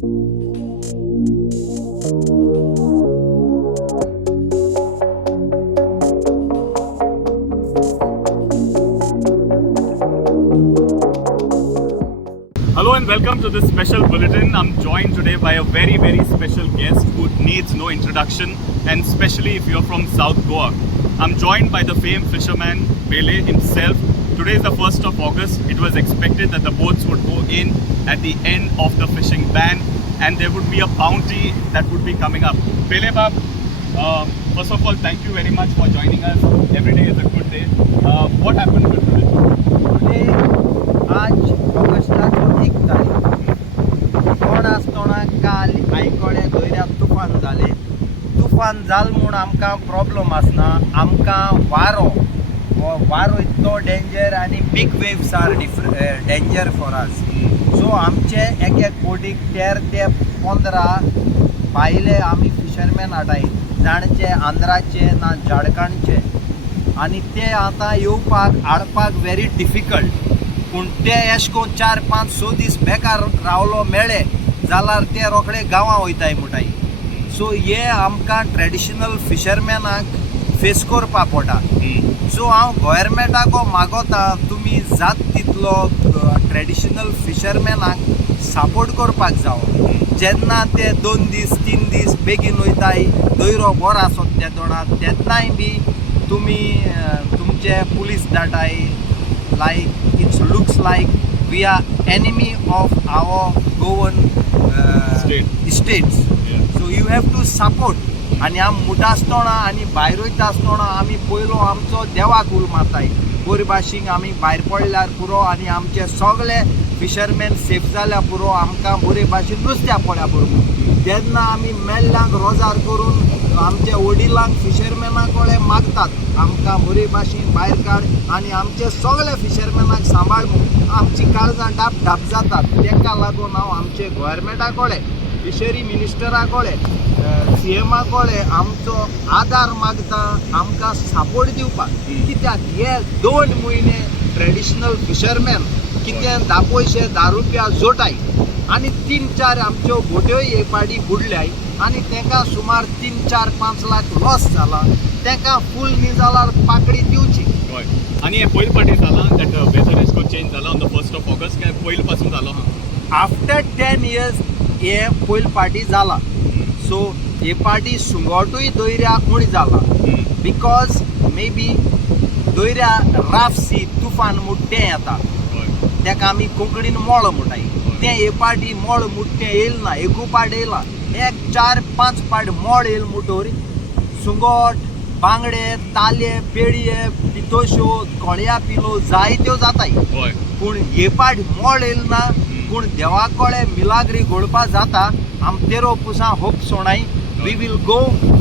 Hello and welcome to this special bulletin. I'm joined today by a very special guest who needs no introduction, and especially if you're from South Goa. I'm joined by the famed fisherman Pele himself. Today is the 1st of August. It was expected that the boats would go in at the end of the fishing ban and there would be a bounty that would be coming up. Pele Bab, first of all, thank you very much for joining us. Every day is a good day. What happened with today? आज ऑगस्टाचो 1 तारीख कोण आसतना काल आयकोळे दर्यांत तुफान जाले. तुफान जाल म्हूण आमकां प्रॉब्लम आसना. आमकां वारो इतलो डेंजर आनी big waves are danger for us. So आमचे एक बोटीक 13 ते 15 भायले आमी फिशरमॅन हाडायत, जाणचे आंध्राचे ना झारखंडचे, आनी ते आतां येवपाक हाडपाक व्हेरी डिफिकल्ट. पूण ते अशें करून 4-5-6 दीस बेकार रावलो मेळ्ळे जाल्यार ते रोखडे गांवां वयताय म्हणटाय. सो हे आमकां ट्रेडिशनल फिशरमॅनाक फेस करपा पडटा. सो हांव गोवोरमेंटाक मागोता तुमी जात तितलो ट्रेडिशनल फिशरमॅनाक सपोर्ट करपाक जावो. जेन्ना ते 2 दीस 3 दीस बेगीन वयताय, दर्यो बरो आसत त्या तोंडाक, तेन्नाय बी तुमी तुमचे police धाडटाय. Like it looks like we are enemy of our Goan states. Yeah. So you have to support. आनी आमी मुटा आसतना आनी भायर वयता आसतना आमी पयलो आमचो देवाक उलो मारताय. बरे भाशेन आमी भायर पडल्यार पुरो आनी आमचे सगळे फिशरमॅन सेफ जाल्यार पुरो, आमकां बरे भाशेन नुस्त्या पडल्या पुरो. जेन्ना आमी मेल्ल्यांक रोजार करून आमच्या वडिलांक फिशरमॅनाक कडेन मागतात आमकां बरे भाशेन भायर काड आनी आमचे सगळे फिशरमॅनाक सांबाळ म्हणून आमची काळजां डाब जातात. तेका लागून हांव आमचे गोवोरमेंटा कडेन, फिशरी मिनिस्टरा कडेन, CMा कडेन आमचो आदार मागता, आमकां सपोर्ट दिवपाक. कित्याक हे 2 म्हयने ट्रेडिशनल फिशरमॅन कितें 10 रुपया जोटाय आनी 3-4 आमच्यो बोट्यो हे पाडी बुडल्याय आनी तांकां सुमार 3-4-5 लाख लॉस जाला. तांकां फूल न्ही जाल्यार पाकडी दिवची. आणि हे पयली फाटी जाला दॅट वेदर एश को चेंज जाला on the 1st of August काय पयली पासून जालो हा? आफ्टर 10 years हे पयली पाटी जाला. सो हे पाटी सुंगटूय दर्या उणी जाला बिकॉज मे बी दर्या राफ सी तुफान मुट्टें येता. ताका आमी कोंकणीन मोळ म्हणटाय. तें हे पाटी मोळ मुट्टें येयल ना, एकू पाट येयला. 4-5 पाट मोळ येयल म्हणटोर सुंगट, बांगडे, ताले, पेडये, पितोश्यो, कोळ्या पिलो जायत्यो जाताय. पूण हे पाट मोळ येयल ना. पूण देवा कडेन मिलाग्री घडपा जाता. आम तेरो पुसा होप सोणाय. We will go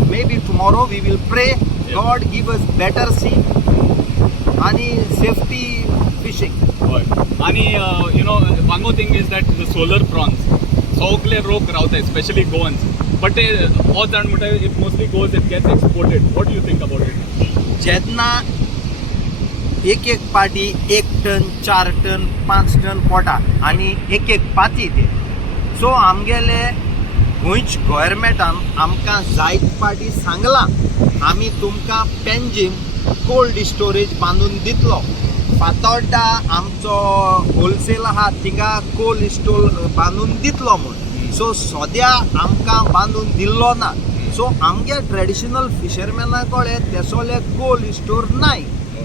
may be tomorrow. We will pray God give us better sea आनी सेफ्टी फिशिंग. आणि you know one more thing is that the solar prawns सगळे लोक रावताय, स्पेशली गोवन्स, बट ते हो जाण म्हणटा it mostly goes it gets exported. What you think about it? जेन्ना एक पाटी 1 टन 4 टन 5 टन पोटा आनी एक पाती ते. सो आमगेले गोंयच गोवोरमेंटान आमकां जायत पाटी सांगला आमी तुमकां पेंजीम कोल्ड स्टोरेज बांदून दितलो. फातोड्डा आमचो होलसेल आहा थिंगा कोल्ड स्टोर बांदून दितलो म्हूण. सो सद्या आमकां बांदून दिल्लो ना. सो आमगे ट्रेडिशनल फिशरमॅना कडेन तेसोले कोल्ड स्टोर नाय.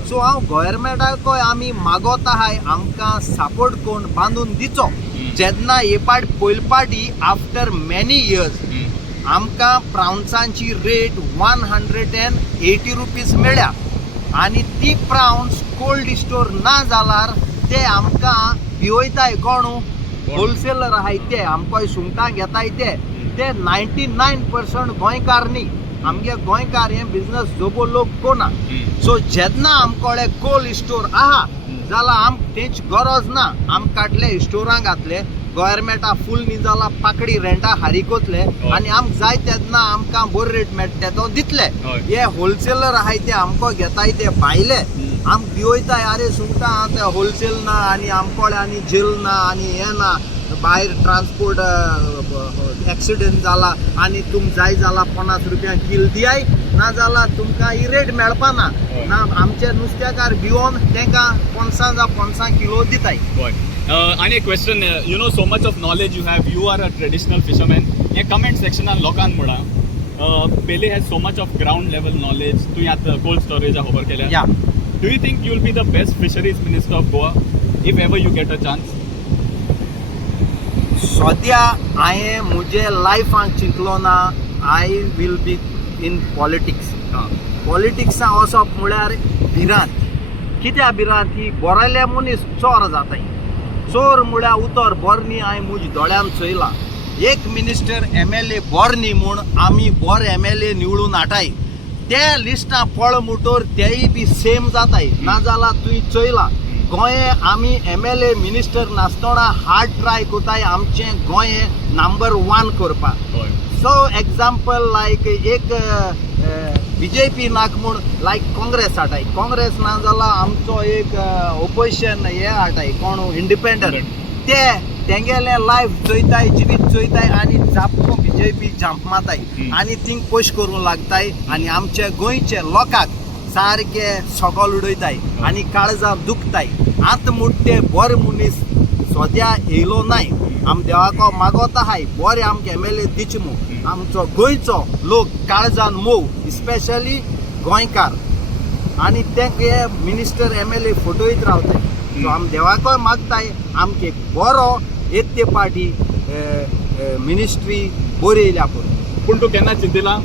सो हांव गोवोरमेंटाक आमी मागोता आहाय आमकां सपोर्ट करून बांदून दिचो. जेन्ना हे पाट पयली पाटी आफ्टर मेनी इयर्स आमकां प्रावन्सांची रेट 180 रुपीज मेळ्ळ्या आनी ती प्रावन्स कोल्ड स्टोर ना जाल्यार ते आमकां भिवयताय. कोण होलसेलर आहाय ते आमकां सुंगटां घेताय ते 99% गोंयकार न्ही. आमगे गोंयकार हे बिझनस जोबो लोक कोना. सो जेन्ना आमकोडे कोल्ड स्टोर आहा जाल्यार आम तेंच गरज ना. आम काडले स्टोरां घातले, गोवोरमेंटा फूल न्ही जाल्यार पाकडी रेंटा हारिकोतले आनी आमक जाय तेन्ना आमकां बरो रेट मेळटा तो दितले. हे होलसेलर आहाय ते आमको घेताय ते भायले आमक भिवयताय. अरे सुंगटां ते होलसेल ना आनी आमकोडे आनी जेल ना आनी हें ना भायर ट्रान्सपोर्ट एक्सिडेंट जाला आनी तुम जाय जाल्यार 50 रुपया किल दियाय ना जाल्यार तुमकां ही रेट मेळपाना ना आमचे नुस्तेकार भिवून तांकां 50 किलो दिताय. आणि एक question, you know so much of knowledge you have, you are a traditional fisherman. हे कमेंट सेक्शनान लोकांक म्हणा पेले has so much of ground level knowledge. तुवें आतां कोल्ड स्टोरेजा खबर केल्या. या do you think you will be the best fisheries minister of Goa if ever you get a chance? सद्या हांवें म्हजे लायफान चिंतलो ना I will be in politics. पॉलिटिक्सां वचप म्हळ्यार भिरांत. कित्या भिरांत ही बोरेले मनीस चोर जाताय. चोर म्हळ्यार उतर बोर न्ही हांवें म्हज्या दोळ्यान चोयलां. एक मिनिस्टर MLA बोर न्ही म्हूण आमी बोर MLA निवडून हाडटाय. ते लिस्टा पळ मुटोर तेय बी सेम जाताय. ना जाल्यार तुवें चोयलां गोंय आमी MLA मिनिस्टर नासतना हार्ड ट्राय कोताय आमचें गोंय नंबर 1 करपाक. सो एग्जाम्पल लायक एक BJP नाक म्हूण लायक काँग्रेस हाडटाय. काँग्रेस ना जाल्यार आमचो एक ओपोजिशन हे हाडटाय कोण इंडिपेंडंट. तेंगेले लायफ चोयताय जिवीत चोयताय आनी जापको BJP जांप मारताय आनी थिंग पयश करूंक लागताय आनी आमचे गोंयचे लोकांक सारके सोगोल उडयताय आनी काळजां दुखताय. आतां मुट्टे बोर मनीस सद्या येयलो नाय. आम देवाको मागोता हाय बरे आमकां MLA दिचे म्हूण. आमचो गोंयचो लोक काळजान मोव स्पेशली गोंयकार आनी तेंके मिनिस्टर MLA फटयत रावताय. सो आम देवाकोय मागताय आमके बरो येते पार्टी मिनिस्ट्री बरी येयल्या पुरो. पूण तूं केन्ना चिंतिलां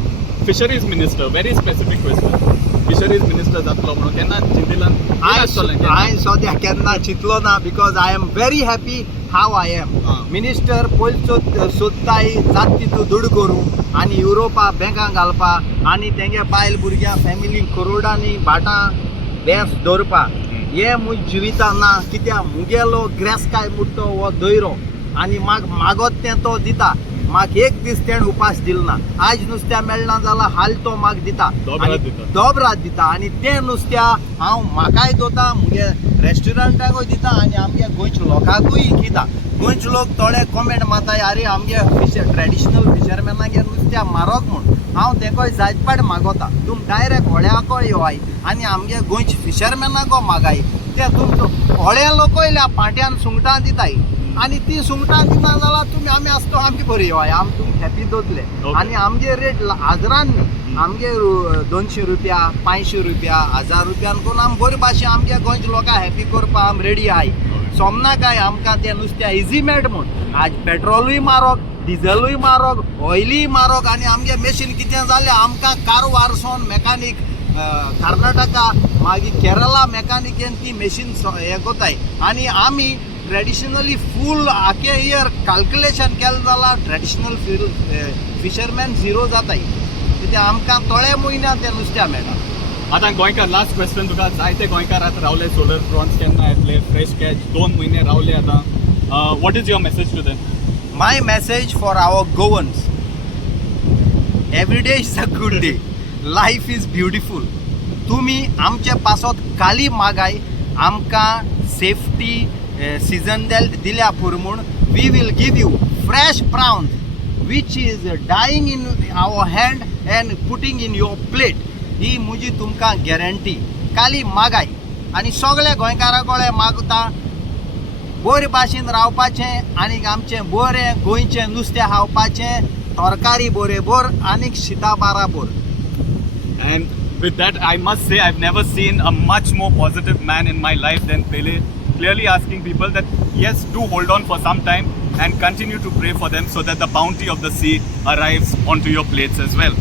fisheries minister, very specific question, fisheries minister जातलो म्हणून केन्ना चिंतिलां? हांवें सद्या केन्ना चिंतलो ना because I am very happy how I am. Minister पयलीं सोदताय जात तितू दूड करूं आनी युरोपा बँकां घालपा आनी तेंगे बायल भुरग्यां फॅमिलीक करोडांनी भाटां बेस दवरपा. हे म्हज्या जिवितान ना. कित्याक मुगेलो ग्रेस्काय मुट्टो हो दयरो आनी मागोत तें तो दिता. म्हाका एक दीस तेणें उपास दिलो ना. आज नुस्त्या मेळना जाल्यार हाल तो म्हाका दिता दोबरात दिता आनी तें नुस्त्या हांव म्हाकाय दोता मुगे रेस्टॉरंटाकूय दिता आनी आमगे गोंयच्या लोकांकूय दिता. गोंयचे लोक थोडे कमेंट मारताय अरे आमगे ट्रेडिशनल फिशरमॅनागे नुस्त्या मारोग म्हूण. हांव तेंकोय जायतपाट मागोता तुम डायरेक्ट होळ्याको येवाय आनी आमगे गोंयचे फिशरमॅनाको मागाय. ते तुमचो होळे लोकय पाट्यान सुंगटां दिताय आनी ती सुंगटां दिना जाल्यार तुमी आमी आसतो आमची बरी येवाय आमी तुमकां हॅपी दोतले. आनी आमगे रेट हाजरान न्ही आमगे 200 रुपया 500 रुपया 1000 रुपयान करून आमी बरे भाशेन आमगे गोंयच्या लोकांक हॅपी करपाक आमी रेडी आहाय. सोमना काय आमकां तें नुस्तें इजी मेळट म्हूण. आज पेट्रोलूय मारोग डिझलूय मारोग ऑयलीय मारोग आनी आमगे मशीन कितें जालें आमकां कारवार सोन मेकानीक कर्नाटका मागीर केरला मेकानिकेन ती मशीन हे कोताय आनी आमी ट्रेडिशनली फूल आखे इयर कॅल्क्युलेशन केलें जाल्यार ट्रेडिशनल फिशरमॅन झिरो जाताय. कित्याक आमकां थोड्या म्हयन्यान तें नुस्तें मेळटा. आतां गोंयकार लास्ट क्वेश्चन तुका. जायते गोंयकार आतां रावले सोलर प्रॉन्स केन्ना येतले फ्रेश कॅच 2 म्हयने रावले आतां. What is your message to them? My message for our Goans every day is a good day. Life is beautiful. तुमी आमचे पासत काली मागाय आमकां सेफ्टी सीजन दिल्या पुरो म्हूण we will give you fresh prawns which is dying in our hand and putting in your plate. ही म्हजी तुमकां गॅरंटी. काली मागाय आनी सगळे गोंयकारां मागता बरे भाशेन रावपाचें आनी आमचें बरें गोंयचें नुस्तें खावपाचें. तरकारी बरोबर आनीक शिता बराबर. And with that, I must say I've never seen a much more positive man in my life than Pele. Clearly asking people that yes, do hold on for some time and continue to pray for them so that the bounty of the sea arrives onto your plates as well.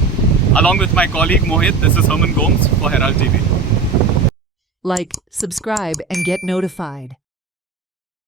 Along with my colleague Mohit, this is Herman Gomes for Herald TV. Like, subscribe, and get notified.